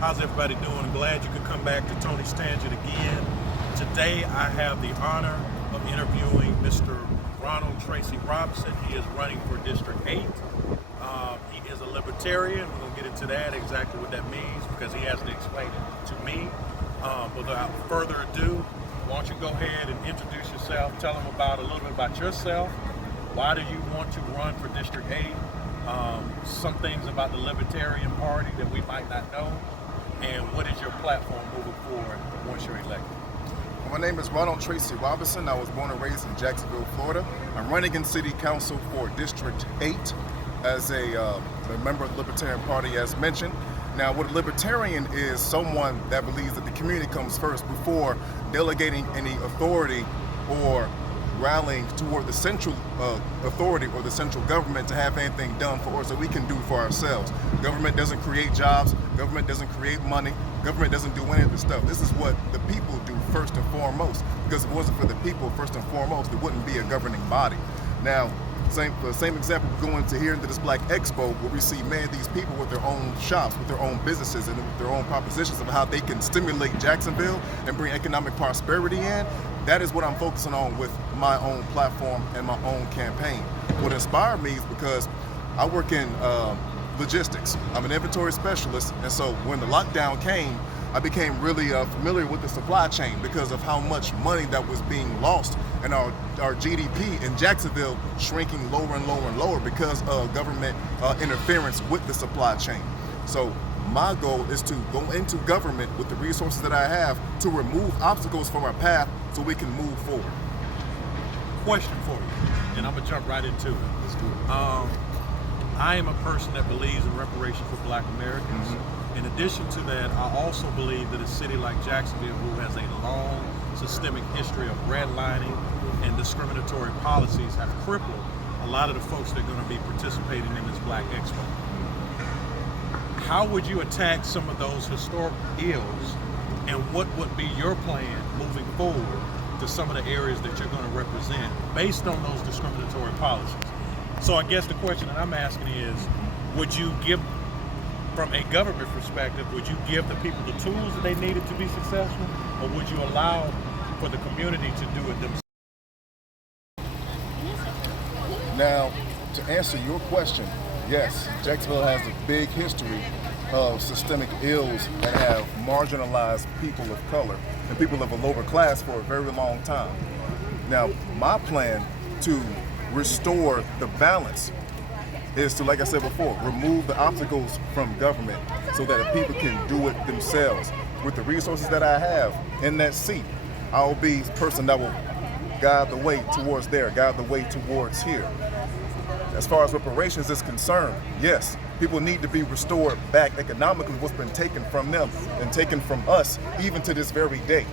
How's everybody doing? I'm glad you could come back to Tony's Tangent again. Today I have the honor of interviewing Mr. Ronald Tracy Robinson. He is running for District 8. He is a libertarian. We're going to get into that, exactly what that means, because he has to explain it to me. Without further ado, why don't you go ahead and introduce yourself, tell them a little bit about yourself. Why do you want to run for District 8? Some things about the Libertarian Party that we might not know, and what is your platform moving forward once you're elected? My name is Ronald Tracy Robinson. I was born and raised in Jacksonville, Florida. I'm running in City Council for District 8 as a member of the Libertarian Party, as mentioned. Now, what a libertarian is someone that believes that the community comes first before delegating any authority or rallying toward the central authority or the central government to have anything done for us that we can do for ourselves. Government doesn't create jobs, government doesn't create money, government doesn't do any of this stuff. This is what the people do first and foremost, because if it wasn't for the people first and foremost, there wouldn't be a governing body. Now, the same example, we go into here into this Black Expo where we see many of these people with their own shops, with their own businesses, and with their own propositions of how they can stimulate Jacksonville and bring economic prosperity in. That is what I'm focusing on with my own platform and my own campaign. What inspired me is because I work in logistics. I'm an inventory specialist, and so when the lockdown came, I became really familiar with the supply chain because of how much money that was being lost and our GDP in Jacksonville shrinking lower and lower and lower because of government interference with the supply chain. So my goal is to go into government with the resources that I have to remove obstacles from our path so we can move forward. Question for you, and I'm gonna jump right into it. Let's do it. I am a person that believes in reparations for Black Americans. In addition to that, I also believe that a city like Jacksonville, who has a long systemic history of redlining and discriminatory policies, have crippled a lot of the folks that are going to be participating in this Black Expo. How would you attack some of those historic ills, and what would be your plan moving forward to some of the areas that you're going to represent based on those discriminatory policies? So I guess the question that I'm asking is, would you give, from a government perspective, would you give the people the tools that they needed to be successful, or would you allow for the community to do it themselves? Now, to answer your question, yes, Jacksonville has a big history of systemic ills that have marginalized people of color and people of a lower class for a very long time. Now, my plan to restore the balance is to, like I said before, remove the obstacles from government so that the people can do it themselves. With the resources that I have in that seat, I'll be the person that will guide the way towards there, guide the way towards here. As far as reparations is concerned, yes, people need to be restored back economically what's been taken from them and taken from us even to this very day.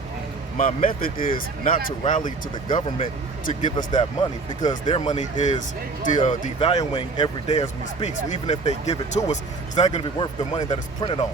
My method is not to rally to the government to give us that money, because their money is devaluing every day as we speak. So even if they give it to us, it's not going to be worth the money that it's printed on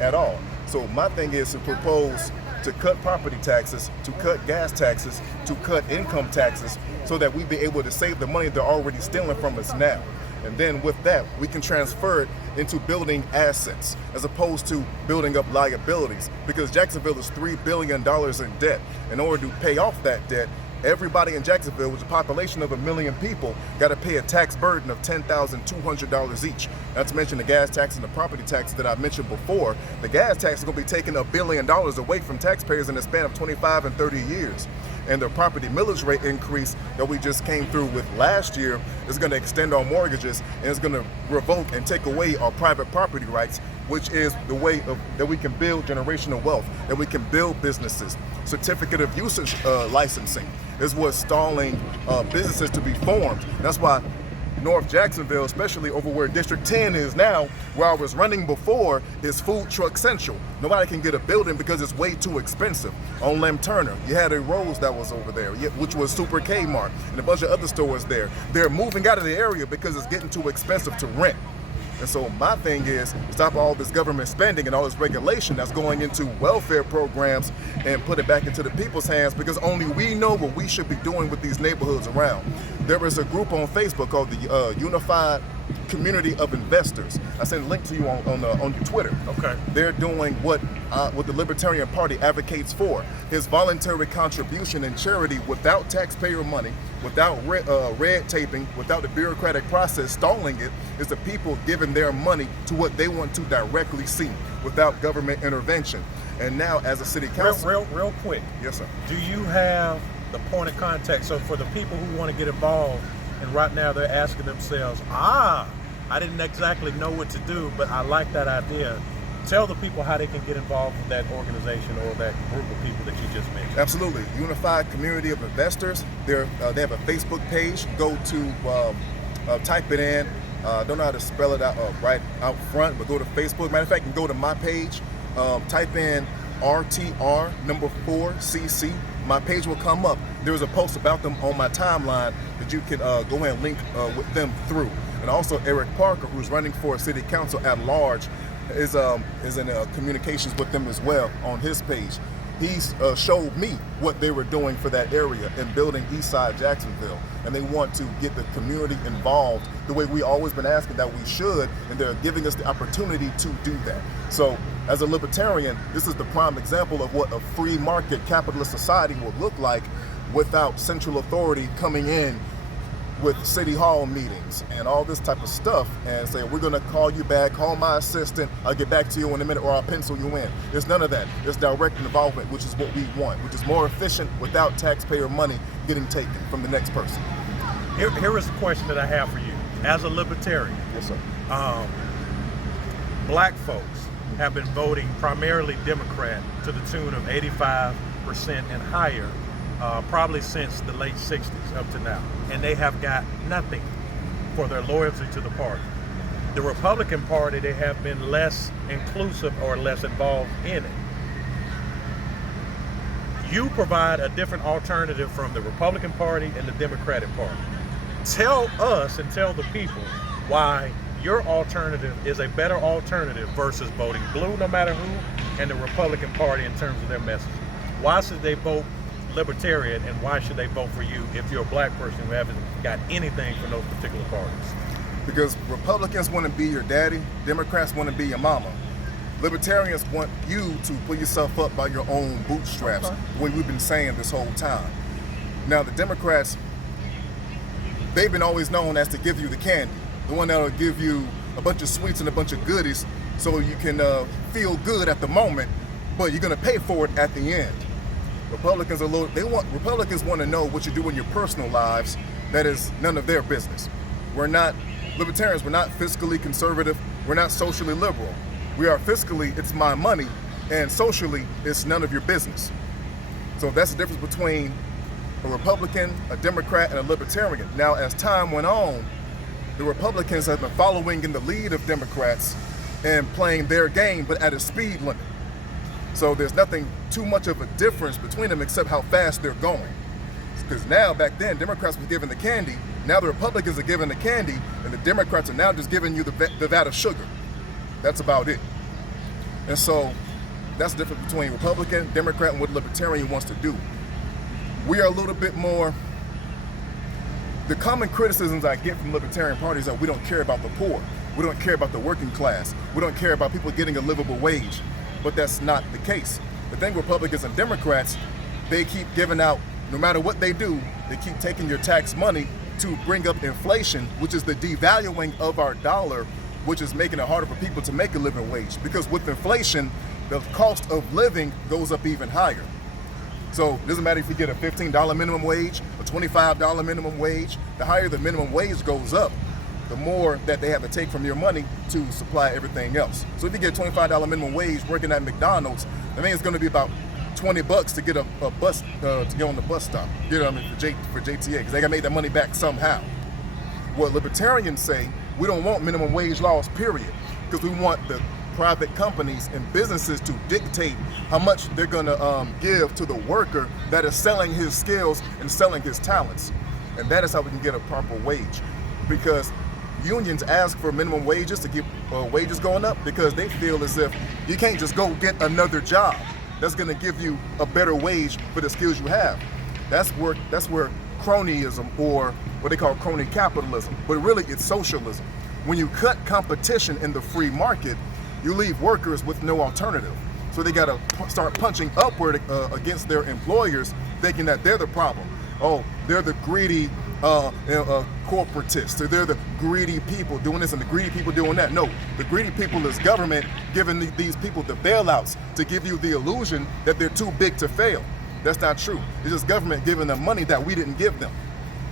at all. So my thing is to propose to cut property taxes, to cut gas taxes, to cut income taxes, so that we be able to save the money they're already stealing from us now. And then with that, we can transfer it into building assets as opposed to building up liabilities, because Jacksonville is $3 billion in debt. In order to pay off that debt, everybody in Jacksonville, with a population of 1 million people, got to pay a tax burden of $10,200 each. Not to mention the gas tax and the property tax that I mentioned before. The gas tax is going to be taking $1 billion away from taxpayers in the span of 25 and 30 years. And the property millage rate increase that we just came through with last year is going to extend our mortgages, and it's going to revoke and take away our private property rights, which is the way that we can build generational wealth, that we can build businesses. Certificate of usage licensing is what's stalling businesses to be formed. That's why North Jacksonville, especially over where District 10 is now, where I was running before, is food truck central. Nobody can get a building because it's way too expensive. On Lem Turner, you had a Rose that was over there, which was Super Kmart, and a bunch of other stores there. They're moving out of the area because it's getting too expensive to rent. And so my thing is stop all this government spending and all this regulation that's going into welfare programs and put it back into the people's hands, because only we know what we should be doing with these neighborhoods around. There is a group on Facebook called the Unified community of investors. I sent a link to you on your Twitter. Okay. They're doing what the Libertarian Party advocates for. His voluntary contribution and charity without taxpayer money, without red taping, without the bureaucratic process stalling it, is the people giving their money to what they want to directly see without government intervention. And now as a city council... Real quick. Yes, sir. Do you have the point of contact? So for the people who want to get involved, and right now they're asking themselves, I didn't exactly know what to do, but I like that idea. Tell the people how they can get involved with that organization or that group of people that you just mentioned. Absolutely. Unified Community of Investors. They have a Facebook page. Go to, type it in. Don't know how to spell it out right out front, but go to Facebook. Matter of fact, you can go to my page. Type in RTR number 4CC. My page will come up. There's a post about them on my timeline that you can go ahead and link with them through. And also Eric Parker, who's running for city council at large, is in communications with them as well on his page. He's showed me what they were doing for that area in building Eastside Jacksonville, and they want to get the community involved the way we always been asking that we should, and they're giving us the opportunity to do that. So as a libertarian, this is the prime example of what a free market capitalist society will look like without central authority coming in with city hall meetings and all this type of stuff and say, we're gonna call you back, call my assistant, I'll get back to you in a minute, or I'll pencil you in. There's none of that. There's direct involvement, which is what we want, which is more efficient without taxpayer money getting taken from the next person. Here is a question that I have for you. As a libertarian, Yes, sir. Black folks have been voting primarily Democrat to the tune of 85% and higher, probably since the late 60s up to now. And they have got nothing for their loyalty to the party. The Republican Party, they have been less inclusive or less involved in it. You provide a different alternative from the Republican Party and the Democratic Party. Tell us and tell the people why your alternative is a better alternative versus voting blue no matter who, and the Republican Party in terms of their message. Why should they vote libertarian, and why should they vote for you if you're a black person who haven't got anything from those particular parties? Because Republicans want to be your daddy, Democrats want to be your mama. Libertarians want you to pull yourself up by your own bootstraps, the way we've been saying this whole time. Now the Democrats, they've been always known as to give you the candy, the one that'll give you a bunch of sweets and a bunch of goodies so you can feel good at the moment, but you're gonna pay for it at the end. Republicans want to know what you do in your personal lives. That is none of their business. We're not libertarians. We're not fiscally conservative. We're not socially liberal. We are fiscally, it's my money, and socially, it's none of your business. So that's the difference between a Republican, a Democrat, and a libertarian. Now, as time went on, the Republicans have been following in the lead of Democrats and playing their game, but at a speed limit. So there's nothing too much of a difference between them except how fast they're going. Because now, back then, Democrats were giving the candy. Now the Republicans are giving the candy, and the Democrats are now just giving you the vat of sugar. That's about it. And so that's the difference between Republican, Democrat, and what Libertarian wants to do. We are a little bit more, the common criticisms I get from Libertarian parties are we don't care about the poor. We don't care about the working class. We don't care about people getting a livable wage. But that's not the case. The thing with Republicans and Democrats, they keep giving out, no matter what they do, they keep taking your tax money to bring up inflation, which is the devaluing of our dollar, which is making it harder for people to make a living wage. Because with inflation, the cost of living goes up even higher. So it doesn't matter if you get a $15 minimum wage, a $25 minimum wage, the higher the minimum wage goes up, the more that they have to take from your money to supply everything else. So if you get a $25 minimum wage working at McDonald's, I mean, it's gonna be about $20 to get a bus, to get on the bus stop, you know what I mean, for JTA, because they gotta make that money back somehow. What libertarians say, we don't want minimum wage laws, period, because we want the private companies and businesses to dictate how much they're gonna give to the worker that is selling his skills and selling his talents. And that is how we can get a proper wage. Because unions ask for minimum wages to keep wages going up because they feel as if you can't just go get another job that's going to give you a better wage for the skills you have. That's where cronyism, or what they call crony capitalism, but really it's socialism. When you cut competition in the free market, you leave workers with no alternative. So they got to start punching upward against their employers, thinking that they're the problem. Oh, they're the greedy corporatists. They're the greedy people doing this and the greedy people doing that. No, the greedy people is government giving these people the bailouts to give you the illusion that they're too big to fail. That's not true. It's just government giving them money that we didn't give them.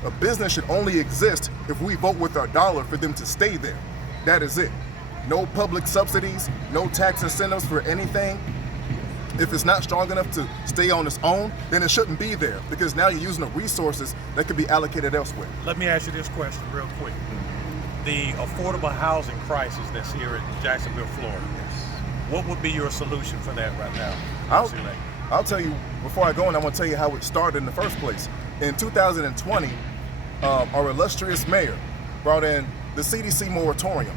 A business should only exist if we vote with our dollar for them to stay there. That is it. No public subsidies, no tax incentives for anything. If it's not strong enough to stay on its own, then it shouldn't be there, because now you're using the resources that could be allocated elsewhere. Let me ask you this question real quick. The affordable housing crisis that's here in Jacksonville, Florida, what would be your solution for that right now? I'll tell you, before I go in, I want to tell you how it started in the first place. In 2020, our illustrious mayor brought in the CDC moratorium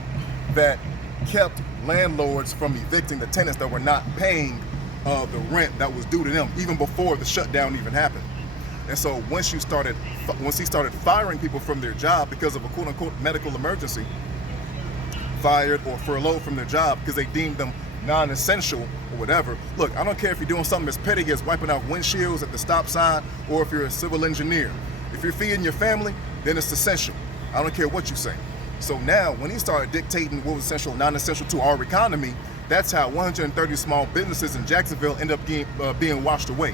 that kept landlords from evicting the tenants that were not paying the rent that was due to them even before the shutdown even happened. And so once he started firing people from their job because of a quote-unquote medical emergency, fired or furloughed from their job because they deemed them non-essential or whatever. Look, I don't care if you're doing something as petty as wiping out windshields at the stop sign, or if you're a civil engineer. If you're feeding your family, then it's essential. I don't care what you say. So now, when he started dictating what was essential, non-essential to our economy, that's how 130 small businesses in Jacksonville end up being washed away.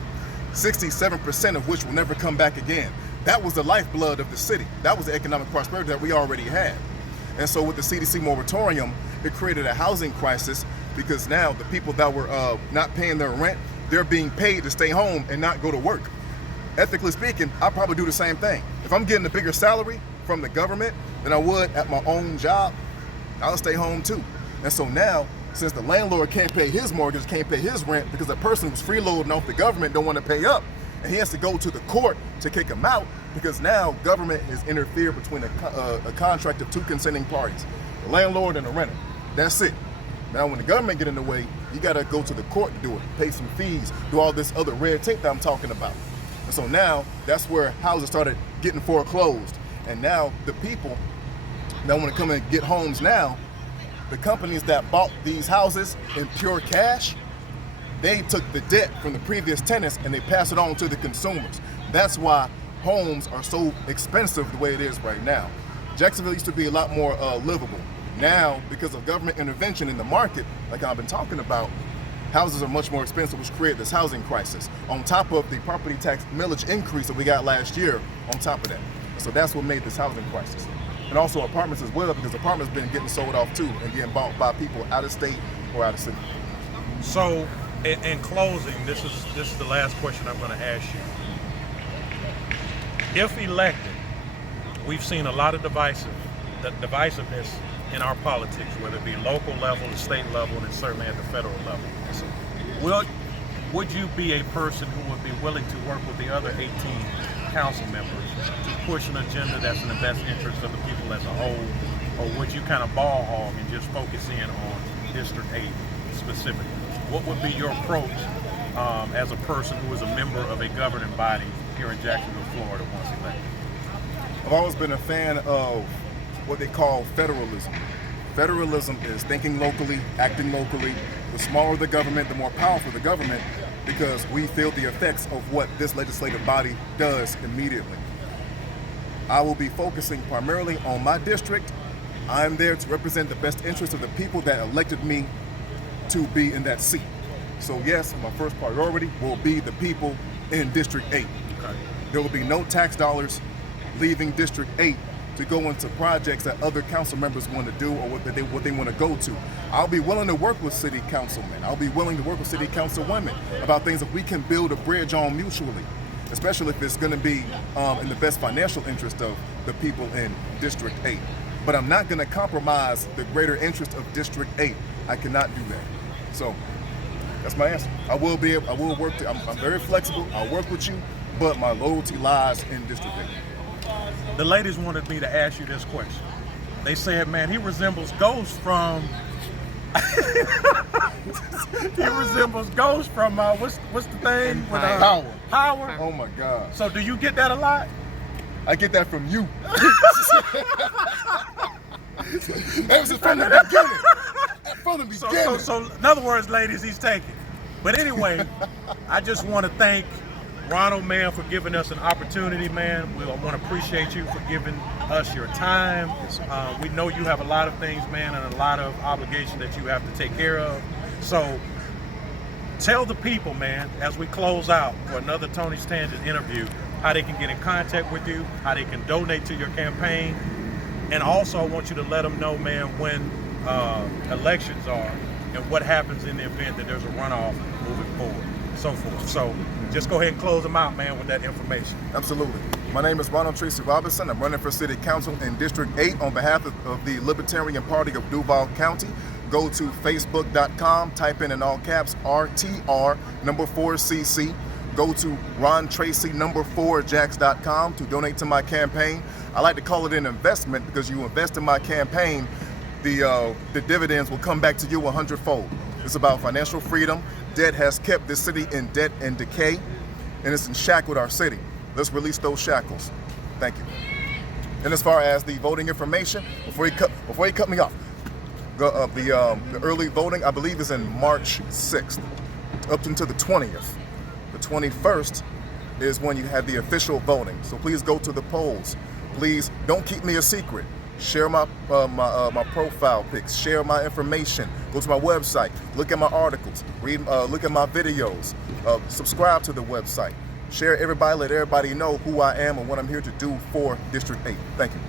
67% of which will never come back again. That was the lifeblood of the city. That was the economic prosperity that we already had. And so with the CDC moratorium, it created a housing crisis, because now the people that were not paying their rent, they're being paid to stay home and not go to work. Ethically speaking, I'd probably do the same thing. If I'm getting a bigger salary from the government than I would at my own job, I'll stay home too. And so now, since the landlord can't pay his mortgage, can't pay his rent, because the person who's freeloading off the government don't want to pay up, and he has to go to the court to kick him out, because now government has interfered between a contract of two consenting parties, the landlord and the renter. That's it. Now when the government get in the way, you got to go to the court to do it, pay some fees, do all this other red tape that I'm talking about. And so now that's where houses started getting foreclosed. And now the people that want to come and get homes now, the companies that bought these houses in pure cash, they took the debt from the previous tenants and they pass it on to the consumers. That's why homes are so expensive the way it is right now. Jacksonville used to be a lot more livable. Now, because of government intervention in the market, like I've been talking about, houses are much more expensive, which created this housing crisis, on top of the property tax millage increase that we got last year on top of that. So that's what made this housing crisis. And also apartments as well, because apartments been getting sold off too and getting bought by people out of state or out of city. So, in closing, this is the last question I'm going to ask you. If elected, we've seen a lot of divisiveness in our politics, whether it be local level, the state level, and certainly at the federal level. Would you be a person who would be willing to work with the other 18 council members to push an agenda that's in the best interest of the people as a whole, or would you kind of ball hog and just focus in on District 8 specifically? What would be your approach as a person who is a member of a governing body here in Jacksonville, Florida, once elected? I've always been a fan of what they call federalism. Federalism is thinking locally, acting locally. The smaller the government, the more powerful the government, because we feel the effects of what this legislative body does immediately. I will be focusing primarily on my district. I'm there to represent the best interests of the people that elected me to be in that seat. So yes, my first priority will be the people in District 8. Okay. There will be no tax dollars leaving District 8 to go into projects that other council members want to do or what they want to go to. I'll be willing to work with city councilmen. I'll be willing to work with city councilwomen about things that we can build a bridge on mutually, especially if it's going to be in the best financial interest of the people in District 8. But I'm not going to compromise the greater interest of District 8. I cannot do that. So that's my answer. I will work. I'm very flexible. I'll work with you, but my loyalty lies in District 8. The ladies wanted me to ask you this question. They said, man, he resembles Ghost from what's the thing? Power. Power. Oh my God. So do you get that a lot? I get that from you. That was from the beginning. From the beginning. So in other words, ladies, he's taking. But anyway, I just want to thank Ronald, man, for giving us an opportunity, man. I want to appreciate you for giving us your time. We know you have a lot of things, man, and a lot of obligations that you have to take care of. So tell the people, man, as we close out for another Tony's Tangent interview, how they can get in contact with you, how they can donate to your campaign. And also I want you to let them know, man, when elections are and what happens in the event that there's a runoff moving forward, so forth. So just go ahead and close them out, man, with that information. Absolutely. My name is Ronald Tracy Robinson. I'm running for City Council in District 8 on behalf of the Libertarian Party of Duval County. Go to facebook.com, type in all caps RTR 4CC. Go to rontracy4jax.com to donate to my campaign. I like to call it an investment because you invest in my campaign, the dividends will come back to you 100-fold. It's about financial freedom. Debt has kept this city in debt and decay, and it's shackled our city. Let's release those shackles. Thank you. And as far as the voting information, before you cut me off, the early voting, I believe, is in March 6th, up until the 20th. The 21st is when you have the official voting. So please go to the polls. Please don't keep me a secret. Share my profile pics. Share my information. Go to my website. Look at my articles. Look at my videos. Subscribe to the website. Share everybody. Let everybody know who I am and what I'm here to do for District 8. Thank you.